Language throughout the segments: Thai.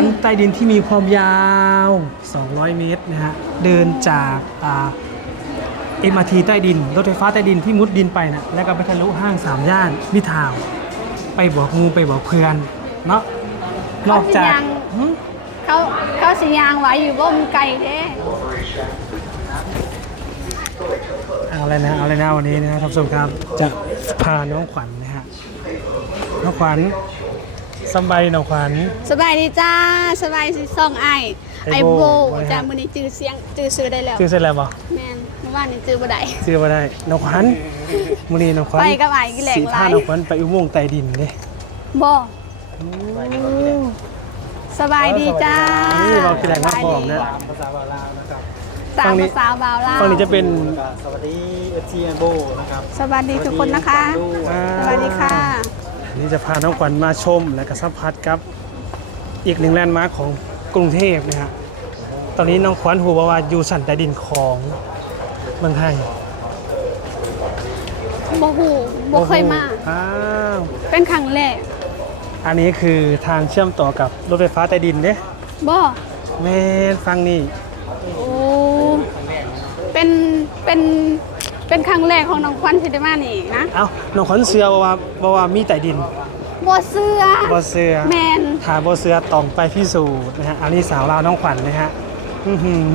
ชั้นใต้ดินที่มีความยาว 200 เมตรนะฮะ เดินจากอ่า MRT ใต้ดิน รถไฟฟ้าใต้ดินที่มุดดินไปนะแล้วก็ไปทะลุห้างสามย่านมิทาวน์ไปบอกงูไปบอกเพื่อนเนาะนอกจากเขาสิยังหึเขาเขาสิยางไว้อยู่บ่มนไก่เด้เอาอะไรนะเอาอะไรนะวันนี้นะครับท่านผู้ชมครับจะพาน้องขวัญนะฮะน้องขวัญ สำบายดีน้องขวัญ สบายดีจ้าสบายสิซ่องไอไอ้ไอโบโบไว้ฮะ จ้ามื้อนี้จื้อเสียงจื้อซื้อได้แล้วชื่อเสร็จแล้วบ่แม่นเมื่อวานนี้จื้อบ่ได้ ชื่อมาได้น้องขวัญมื้อนี้น้องขวัญไปกับอ้ายกี่แหลกสีหลายพาน้องขวัญไปอุโมงค์ใต้ดินเด้บ่สบายดีจ้านี่เรากี่แหล่งน้ำหอมนะตามฝั่งนี้ ภาษาบ่าวลาวฝั่งนี้จะเป็นสวัสดีเอทีแอนโบนะครับสวัสดีทุกคนนะคะอ่าสวัสดี ค่ะนี่จะพาน้องขวัญมาชมและก็สัมผัสกับอีกหนึ่งแลนด์มาร์คของกรุงเทพนะฮะตอนนี้น้องขวัญหูว่าอยู่สันใต้ดินของเมืองไทยบ่ฮู้บ่เคยมาอ้าวเป็นครั้งแรกอันนี้คือทางเชื่อมต่อกับรถไฟฟ้าใต้ดินเด้บ่แม่นฟังนี่โอ้เป็นเป็น เป็นครั้งแรกของน้องควันสิได้มานี่นะเอ้าน้องขวัญเสือว่าว่าว่าว่ามีใต้ดินบ่เสื้อบ่เสือแมนถามบ่เสือต้องไปพิสูจน์นะฮะอันนี้สาวลาวน้องขวัญนะฮะอื้อหือ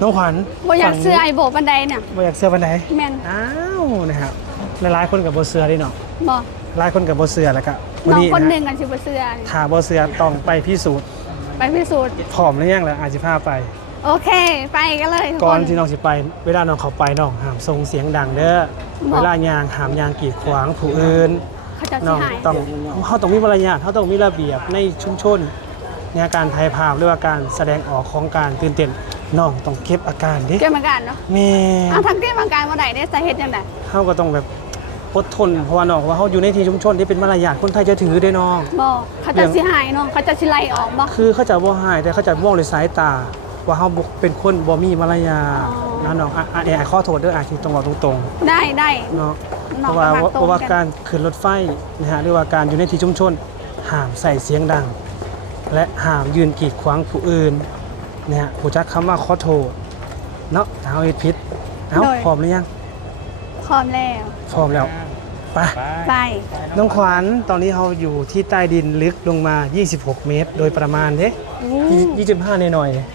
น้องขวัญบ่อยากฝั่งนี้เสื้อไอ้โบบันไดเนี่ยบ่อยากเสือปันไหนแมนอ้าวนะครับหลายๆคนกับบ่เสือเด้เนาะบ่หลายคนกับบ่เสือแล้วก็วันน้องนี้คนหนึ่นะงกันสิบ่เสื้อนี่ถ้าบ่เสือต้องไปพิสูจน์ไปพิสูจน์พร้อมหรือยังล่ะอาจสิพาไป โอเค ไปกันเลยทุกก่คอนน ที่น้องสิไป เวลาน้องเขาไปน้องห้ามส่งเสียงดังเด้อ บอก เวลายางห้ามยางกีดขวางผู้อื่นเขาจะสิน้องหายต้องเขาต้องมีมารยาทเขาต้องมีระเบียบในชุมชนในการถ่ายภาพหรือว่าการแสดงออกของการตื่นเต้นน้องต้องเก็บอาการดิเกมอาการเนาะแม่อ้าวทำเกมอาการบ่ได้ได้สาเหตุจังได๋เขาก็ต้องแบบอดทนเพราะว่าน้องว่าเขาอยู่ในที่ชุมชนที่เป็นมารยาทคนไทยจะถือได้น้องบ่เขาจะสิหายเนาะเขาจะสิไล่ออกบ่คือเขาจะบ่หายแต่เขาจะมองด้วยสายตา ว่าเขาบ่เป็นคนบ่มีมารยาทอ๋อนะน้องอะอะเดี๋ยวอะขอโทษเด้ออาที่ตรงบอกตรงได้ได้ๆเนาะ เพน้องราะว่าก็มักตรงเพราะว่ากันการขึ้นรถไฟนะฮะหรือว่าการอยู่ในที่ชุมชนห้ามใส่เสียงดัง และห้ามยืนกีดขวางผู้อื่นนะฮะผู้จักคำว่าขอโทษเนาะถ้าเอาเฮ็ดผิดเอ้าพร้อมหรือยังพร้อมแล้วพร้อมแล้วไป ไป น้องขวัญตอนนี้เราอยู่ที่ใต้ดินลึกลงมา 26 เมตร โดยประมาณเด้ยี่สิบห้าหน่อยๆอ่า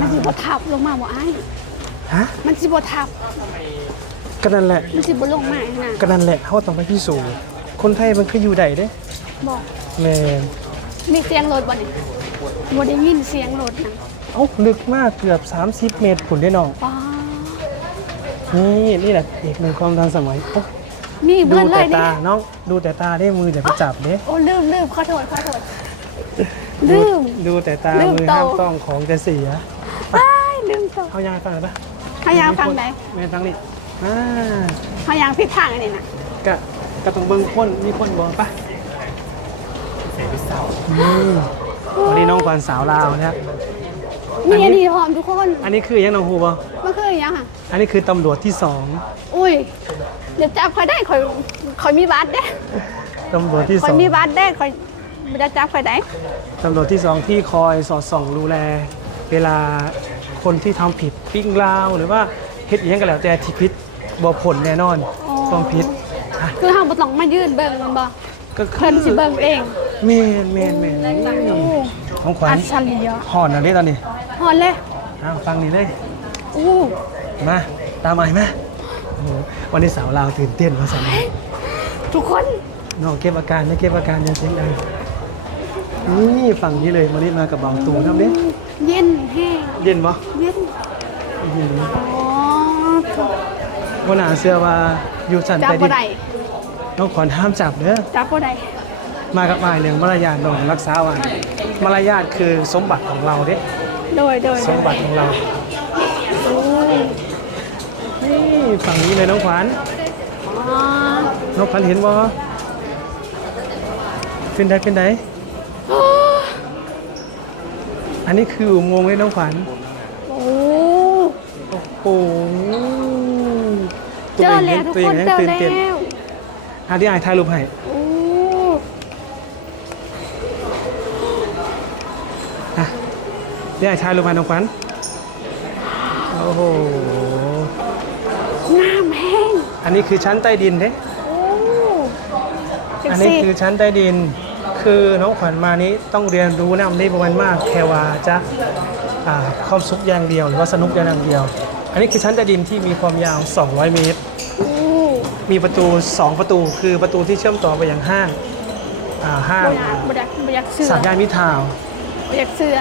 มันสิบ่ทับลงมาบ่อ้ายฮะมันสิบ่ทับ ก็นั่นแหละมันสิบ่ลงมานะก็นั่นแหละเขาต้องไปพิสูจน์คนไทยมันคืออยู่ใดเด้บอกแม่นมีเสียงรถบ่นี่บ่ได้ยินเสียงรถนะเอ้าลึกมากเกือบ 30 เมตรผุนได้น้องว้านี่นี่แหละอีกหนึ่งความทันสมัยโอ้มีดูเบิ่นเลแต่ยนี่ตาน้องดูแต่ตาได้มืออย่าไปจับเด้โอ้ลืมลืมขอโทษขอโทษ ลืม ดูแต่ตาลืมมือโต ห้ามต้องของจะเสียอ้ายลืมตัวเขายังฟังเลยปะเฮายังฟังได้แม่ฟังนี่อ่าเฮายังผิดทางอันนี้นะก็ก็ต้องเบิ่งคนมีคนบอกปะอืมวันนี้น้องขวัญสาวลาวนะครับ มีอันนี้พร้อมทุกคนอันนี้คือยังน้องฮูบอมันคือหยังอะ อันนี้คือตำรวจที่สองอุ้ย เดี๋ยวจับค่อยได้ค่อยค่อยมีบัตรเด้ตำรวจที่ค่สอยองมีบัตรเด้ค่อย บ่ได้จับค่อยได้ตำรวจที่สองที่คอยสอดส่องดูแล เวลาคนที่ทำผิดปิ้งลาว หรือว่าเฮ็ดอหยังก็แล้วแต่ที่ผิดบ่ผลแน่นอนต้องผิดอะคือเฮาบ่ต้องมายืนเบิ่งมันบ่ก็คืเพิ่นสิเบิ่งเองเมนเมนเมนของขวัอัญจฉริยะห่อนอะไรตอนนี้ฮอนเลยอ้าวฟังนี่เลย อู้มาตามใหม่มาโอ้โหวันนี้สาวลาวตื่นเต้นมาสาวลาวทุกคนน้องเก็บอาการนะเก็บอาการอย่าเสียงดัง นี่ฝั่งนี้เลยวันนี้มากับเบาตูทำดิเย็นแห้งเย็นปะเย็นเย็นอ๋อวันหนาเสื้อว่าอยู่สันจับแต่ดิบ่นได้น้องขอนห้ามจับเด้อ จับบ่ได้มากับมายเรื่องมารยาทน้องรักษาไว้มารยาทคือสมบัติของเราเด้โดยโดยสมบัติของเรานี่ฝั่งนี้เลยน้องขวัญ อ๋อน้องขวัญเห็นบ่เป็นไดเป็นไดอั นนี้คืออุโมงค์เลยน้องขวัญโอ้โอ้โหเจอแล้วทุกตัวคนเองเจอตื่นแล้เต้นวอาที่ไอ้ายถ่ายรูปให้โอ้นะเดี๋ยวชายลงมาน้องขวัญโอ้โหน้ำแห้งอันนี้คือชั้นใต้ดินเด้โอ้เจ็บอันนี้สิคือชั้นใต้ดิน คือน้องขวัญมานี้ต้องเรียนรู้นำได้ประมาณมากแค่ว่าจะอ่าเข้าซุกอย่างเดียว หรือว่าสนุกอย่างเดียว อันนี้คือชั้นใต้ดินที่มีความยาว 200 เมตรโอ้มีประตู 2 ประตู คือประตูที่เชื่อมต่อไปยังห้างอ่าห้างบอยากบอยากบอยากเสือสามย่านมิตรทาวน์บอยากเสือ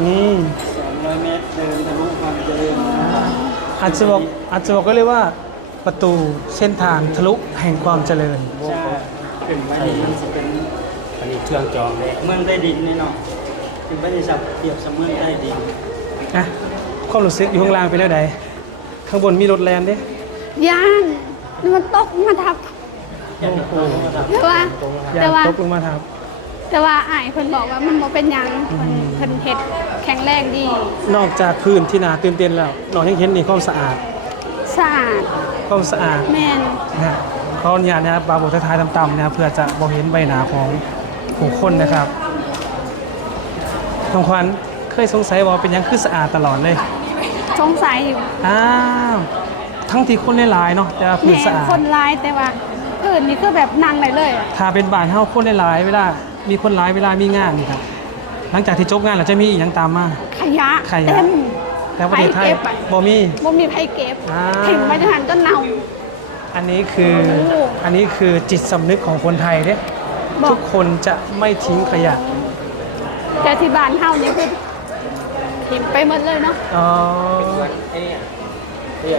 อืม200เมตรเดินทะลุความเจริญอาจจะบอกอาจจะบอกก็เรียกว่าประตูเส้นทางทะลุแห่งความเจริญใช่ขึ้นไปนี่มันจะเป็นอันนี้ เครื่องจองเลยเมืองใต้ดินนี่เนาะถึงไม่ได้สับเปรียบเสมือนใต้ดินนะความรู้สึกอยู่ข้างล่างเป็นแล้วใดข้างบนมีรถแลนด์เด้ย่านนี่มันตกมาทับยันโอ้โหแต่ว่าอย่าแต่ว่า ตกลงมาครับ แต่ว่าอ้ายเพิ่นบอกว่ามันบ่เป็นหยังเพิ่นเพิ่นเฮ็ดแข็งแรงดีนอกจากพื้นที่นาตื่นเต้นแล้วนอกจากเห็นนี่ความสะอาดสะอาดความสะอาดแม่นนะฮะเพราะเนี่ยนะครับบาร์โบท้ายๆต่ำๆนะครับเพื่อจะมองเห็นใบหน้าของ ผู้คนนะครับน้องขวัญเคยสงสัยว่าเป็นหยังคือสะอาดตลอดเลย สงสัยอยู่อ้าว ทั้งที่คนหลายๆเนาะแต่ว่าพื้นแม่สะอาด คนร้ายแต่ว่าอื่นนี่คือแบบนั่งได้เลยอะถ้าเป็นบ้านเฮาคนหลายๆเวลา มีคนหลายเวลามีงานนี่ครับ หลังจากที่จบงานแล้วจะมีอีกอย่างตามมา ขยะขยะ เต็ม แต่ประเทศไทยไปเก็บอะบ่มี บ่มีไผเก็บอ่าทิ้งไว้ในหันจนเน่า อันนี้คือ โอ้ อันนี้คือจิตสำนึกของคนไทยเด้ บอก ทุกคนจะไม่ทิ้งขยะแต่ที่บ้านเฮานี่คือทิ้งไปหมดเลยเนาะอ๋อไอ้เนี่ย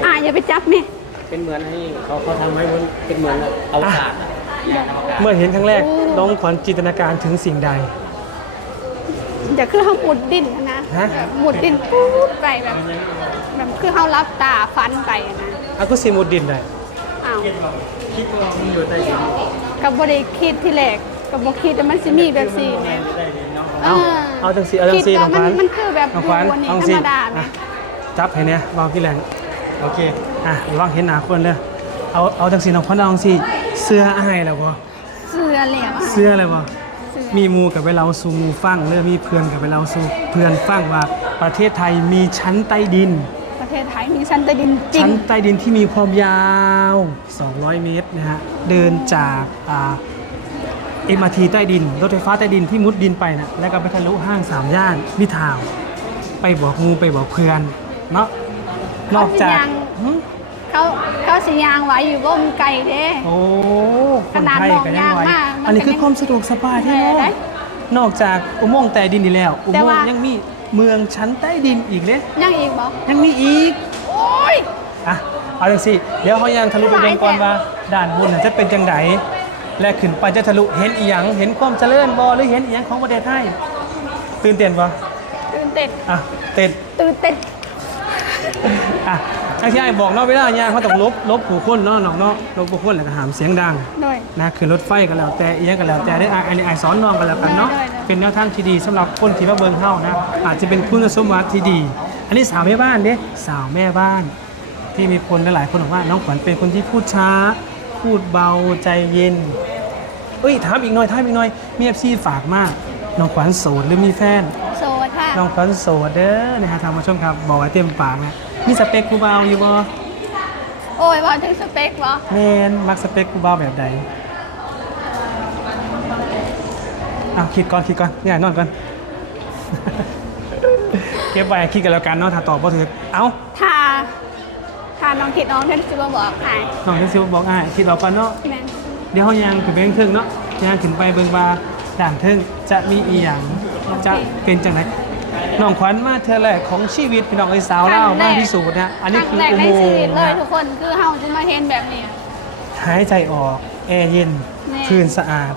อ่าอย่าไปจับนี่เป็นเหมือนให้เขาเขาทำให้มันเป็นเหมือนอวกาศอะยานอวกาศเมื่อเห็นครั้งแรกน้องขวัญจินตนาการถึงสิ่งใด อย่าคือเฮาหมุดดินนะฮะ แบบหมุดดินปุ๊บไปแบบ แบบคือเฮารับตาฟันไปอะนะอากุสิมุดดินได้อ้าวคิดว่ามันอยู่ใต้ดินก็บ่ได้คิดที่แรกก็บ่คิดว่ามันสิมีแบบนี้แม่ใต้ดินเนาะเอาเอาจังสีเอาจังสีคิดน้อว่างขมัวันญมันคือแบบน้องขวัญวันนี้เอาธรสิรมดาไหมอะจับให้เนี่ยเบาพี่แรงโอเคอะระวังเห็นหน้าคนเลยเอาเอาจังสีน้องขวัญเอาจังสีเสื้ออายแล้วบ่เสื้อเหลี่ยมอะเสื้ออะไรบ่เสื้อมีหมูกับไปเราสู่หมูฟังเรือมีเพื่อนกับไปเราสู่เพื่อนฟังว่าประเทศไทยมีชั้นใต้ดินประเทศไทยมีชั้นใต้ดินจริง ชั้นใต้ดินที่มีความยาว 200 เมตรนะฮะ เดินจากอ่า MRT ใต้ดิน รถไฟฟ้าใต้ดินที่มุดดินไปนะ แล้วก็ไปทะลุห้างสามย่านมิตรทาวน์ไปบอกงูไปบอกเพื่อนเนาะ นอกจากหึเขาเขาสิยางไว้อยู่บ่มไก่เด้ โอ้คนไทยก็ยังไหวขนาดมองยากมาก อันนี้คือความสะดวกสบายที่แม่เนาะได้นอกจากอุโมงค์ใต้ดินนี่แล้ว อุแต่โมงว่าค์ยังมี เมืองชั้นใต้ดินอีกเลยยังอีกบ่ยังมีอีก โอ้ย อะ เอาจังสิ เดี๋ยวเขายังทะลุไปเบิ่งก่อนว่าด่านบนน่ะจะเป็นจังไดและขึ้นไปจะทะลุเห็นอีหยังเห็นความเจริญบ่หรือเห็นอีหยังของประเทศไทยตื่นเต้นบ่ตื่นเต้นอะเต้นตื่นเต้นอะไอ้ที่ไอ้บอกเนาะเวลาย่างเขาต้องลบลบผู้คนเนาะน้องเนาะลบผู้คนแล้วก็หามเสียงดังด้วยนะคือรถไฟก็แล้วแต่อีหยังก็แล้วแต่ได้อะอันนี้ไอ้สอนน้องกันแล้วกันเนาะได้ได้ได้ เป็นแนวทางที่ดีสำหรับคนที่มาเบิ่งเฮานะ อาจจะเป็นคุณสมบัติที่ดี อันนี้สาวแม่บ้านเด้สาวแม่บ้าน ที่มีคนหลายๆคนบอกว่าน้องขวัญเป็นคนที่พูดช้า พูดเบาใจเย็นเอ้ยถามอีกหน่อยถามอีกหน่อยมีเอฟซีฝากมากน้องขวัญโสดหรือมีแฟนโสดค่ะน้องขวัญโสดเด้อนะฮะทางผู้ชมครับบอกไว้เต็มปากนะมีสเปคกูเบาอยู่บ่โอ้ยว่าถึงสเปคบ่แมนมักสเปคกูเบาแบบใด อ้าวคิดก่อนคิดก่อนเนี่ยนอนก่อน เก็บไว้คิดกันแล้วกันเนาะถ้าตอบบ่ถูกเอ้าถ้าถ้าน้องคิดน้องเพิ่นสิบ่บอกให้น้องที่ซิวบอกอ้ายคิดออกก่อนเนาะแม่นเดี๋ยวเขายังขึ้นไปเทิงเนาะยังขึ้นไปเบิ่งว่าด่านเทิงจะมีอีหยังจะเป็นจังไดน้องขวัญมาเทื่อแรกของชีวิตพี่น้องไอ้สาวเล่าวมาพิสูจน์นะอันนี้ครั้งคือแรกอุในโมชีงวิตค์เลยนะทุกคนคือเฮาจะมาเห็นแบบนี้หายใจออกแอร์เย็นแม่พื้นสะอาด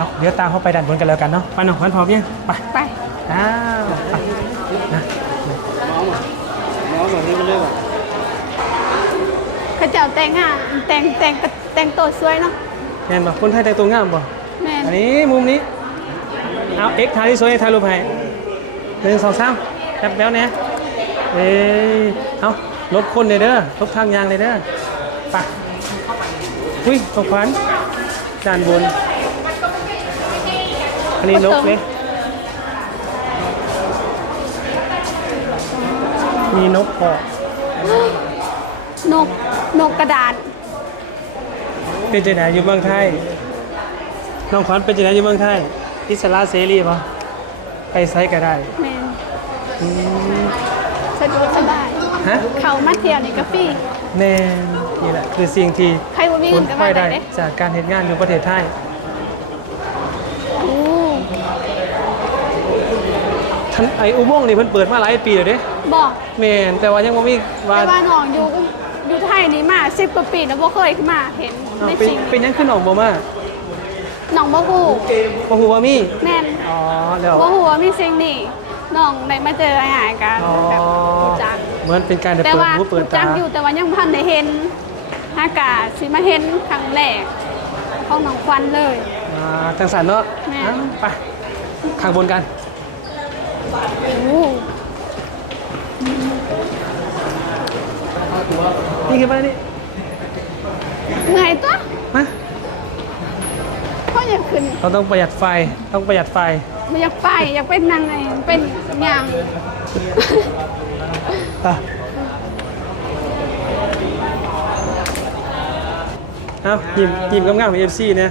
เอาเดี๋ยวตามเข้าไปด้านบนกันแล้วกันเนาะไปน้องขวัญพร้อมยังไปไปอ้าวไปนะน้องอะน้องแบบนี้มันเรื่องอะเขาเจ้าแต่งอะแต่งแต่งแต่งตัวสวยเนาะแม่นบ่คนไทยแต่งตัวงามบ่แม่นอันนี้มุมนี้เอาเอ็กถ่ายที่สวยถ่ายรูปให้หนึ่งสองสามแป๊บแป๊วเนี่ยเอ้ยเอาลบคนเลยเด้อลบทางยางเลยเด้อไปอุ้ยตกขวัญด้านบน อันนี้นกเนี่ยมีนกพอนก นกกระดานเป็นเจนไหนอยู่เมืองไทย น้องขวัญเป็นเจนไหนอยู่เมืองไทย อิสระเสรีปะไปไซก็ได้แมนสะดวกสบาย ฮะเขามาเที่ยวในกาแฟแนนี่แหละคือสิ่งที่ใครบ่มีเงินก็อยได้ด้ จากการเห็นงานอยู่ประเทศไทย ท่านไออุโมงค์นี่เพิ่นเปิดมาหลายปีแล้วเด้บอกแม่นแต่ว่ายังบ่มีว่าแต่ว่าน้องอยู่อยู่ไทยนี่มา10กว่าปีแล้วบ่เคยมาเห็นอ้าวในเป็นจริงเป็นหยังขึ้นออกบ่มาน้องบ่ฮู้บ่ฮู้ว่ามีแม่นอ๋อแล้ว บ่ฮู้ว่ามีสิ่งนี้น้องได้มาเจออาหารกันอ๋อ แบบรู้จักเหมือนเป็นการได้แต่เปิดว่าหูเปิดจัตากอยู่แต่ว่ายังพันได้เห็นอากาศสิมาเห็นครั้งแรกของน้องควันเลย อ่าจังสันเนาะแม่อะไปข้างบนกันโอ้ นี่ขึ้นไปนี่เหนื่อยตัวมาเพราะอยากขึ้นเราต้องประหยัดไฟต้องประหยัดไฟไม่อยากไปอยากเป็นนางไงเป็นอย่างไปเอายิ้มยิ้มกำงามของเอฟซีเนี่ย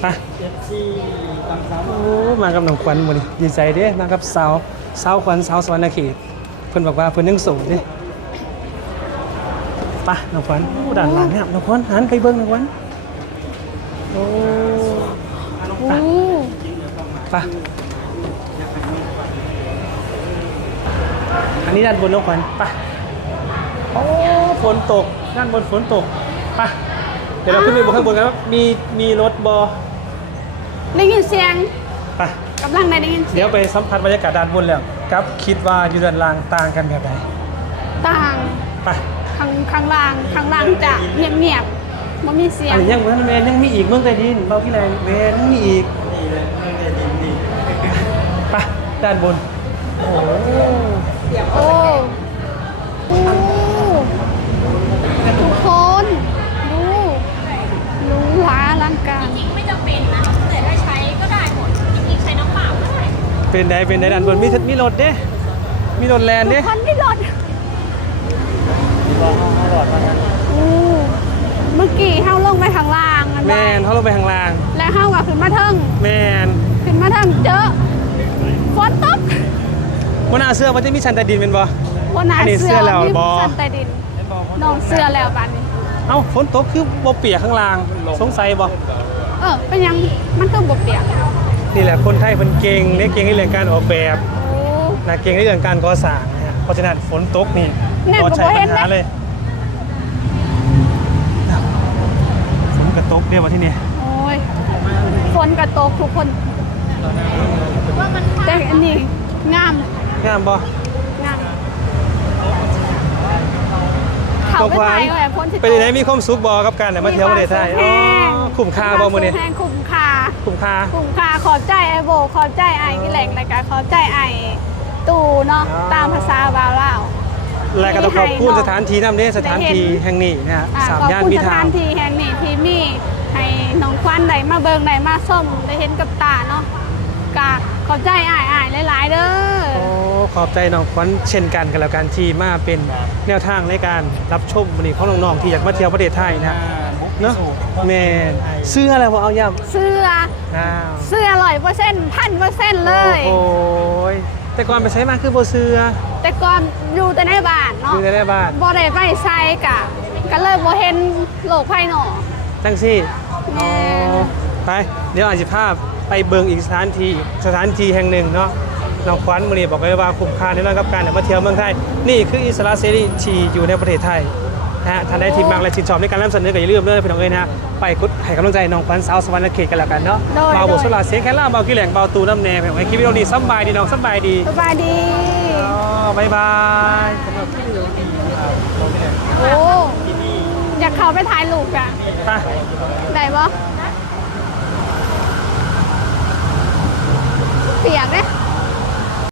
ไป เอฟซีบางครั้งโอ้มากับน้องขวัญหมดนี่ดีใจเด้มากับสาวสาวขวัญสาวสวรรณเขตเพิ่นบอกว่าเพิ่นยังโสูงเด้ไปน้องขวัญโอ้ด่านหลังเนี่ยน้องขวัญหันไปเบิ่งน้องขวัญโอ้โอ้ไปอันนี้ด้านบนน้องขวัญไปโอ้ฝนตกด้านบนฝนตกไปเดี๋ยวเราขึ้นไปบนข้างบนกันว่ามีมีรถบอ ได้ยินเสียงไปกำลังได้ยินเสีเดี๋ยยงวไปสัมผัสบรรยากาศด้านบนแล้วกับคิดว่าอยู่ด้านล่างต่างกันแบบไหนต่างไปข้างข้างล่างข้างล่างจะเงียบเงียบๆไม่มีเสียอังนนี้ยังมันแมนยังมีอีกเมืองใต้ดินเบาขี้แรงแมนยังมีอีกนี่เลยเรื่องในดินนี่ไปด้านบนโอ้โหโอ้โอ้ทุกคนดูหรูหราอลังการ จริงๆไม่จำเป็นนะแต่ถ้าใช้ก็ได้หมด จริงๆใช้น้ำเปล่าก็ได้ เป็นไดเป็นไดด้านบนมีมีรถเด้ มีรถแลนทุเด้กคนไม่หลดมีบอกห้องหลอดมาทันโอ้เมื่อกี้เฮาลงไปข้างล่างอันแมไว้นเขาลงไปข้างล่าง แล้วเฮาก็ขึ้นมาเทิงแมนขึ้นมาเทิงเจอฝนตกบนหน้าเสื้อมันจะมีชั้นใต้ดินเป็นบ่บนหน้าอันนี้เสื้เสื้ออแล้วมีบ่สันใต้ดินน้องเสื้อแล้วบัดนี้เอ้าฝนตกคือบ่เปียกข้างล่างสงสัยบ่เออเป็นยังมันก็บ่เปียก นี่แหละคนไทยเพิ่นเก่งเด้เก่งในเรื่องการออกแบบโอ้ นะเก่งในเรื่องการก่อสร้างนะฮะเพราะฉะนั้นฝนตกนี่แน่บ่ก็ใช่บ่เห็ปันญหานะ เลยฝนกระตกเดียวว่าที่นี่โอ้ยฝนกระตกทุกคนแต่อันนี้งามงามบ่ งามเขาไปถ่ายไว้พ้นที่เป็นยังไงมีความสุขบ่กับการได้มาเที่ยวประเทศไทยมีอ๋อความสุขคุ้มค่าบ่มื้อนี้แพงคุ้มค่า คุ้มค่าคุ้มค่าขอบใจไอโบขอบใจไอกิแหลงรายการขอบใจไอตู่เนาะอ๋อตามภาษาบาวลาวและก็ต้องขอบคุณสถานที่นำเด้สถานที่แห่งนี้นะฮะอ่าสามขอบย่านคุณมีสทาถางนที่แห่งนี้ที่มีให้น้องควันได้มาเบิงได้มาส้มได้เห็นกับตาเนาะกะขอบใจอ้ายอ้ายหลาย ๆ เด้อโอ้ขอบใจน้องขวัญเช่นกันกันแล้วกันที่มาเป็นแนวทางในการรับชมวันนี้ของน้องๆที่อยากมาเที่ยวประเทศไทยนะ เนาะแม่นเสื้ออะไรบ่เอาย่ำเสื้ออ้าวเสื้อร้อยเปอร์เซ็นต์พันเปอร์เซ็นต์เลยโอ้โหยแต่ก่อนไปใช้มาคือบ่เสื้อแต่ก่อนอยู่แต่ในบ้านอเนาะยู่ในบ้านบ่ได้ไปใส่กะก็เลยบ่เห็นโลกภายนอกจังซี่แม่ไปเดี๋ยวอาจจะพาไปเบิงอีกสถานที่สถานที่แห่งหนึ่งเนาะน้องขวัญมื้อนี้บอกเลยว่าคุ้มค่าแน่นอนกับการได้มาเที่ยวเมืองไทย นี่คืออิสระเสรีที่อยู่ในประเทศไทย นะฮะท่านใดที่มักและชื่นชอบในการนำเสนอก็อย่าลืมเด้อพี่น้องเอ้ยนะฮะไปกดให้กำลังใจน้องขวัญสาวสวรรค์เขตกันแล้วกันเนาะเบาบทสลาเสียงแค่ล่าเบากี่แหล่งเบาตูน้ำแน่พี่น้องเอ้ยคลิปวิดีโอนี้สำบายดีน้องสำบายดีสบายดี อ๋อบายบายสำหรับคลิปวิดีโอนี้ครับโอ้ อยากเข้าไปถ่ายรูปอะไปได้ปะเปียกเลย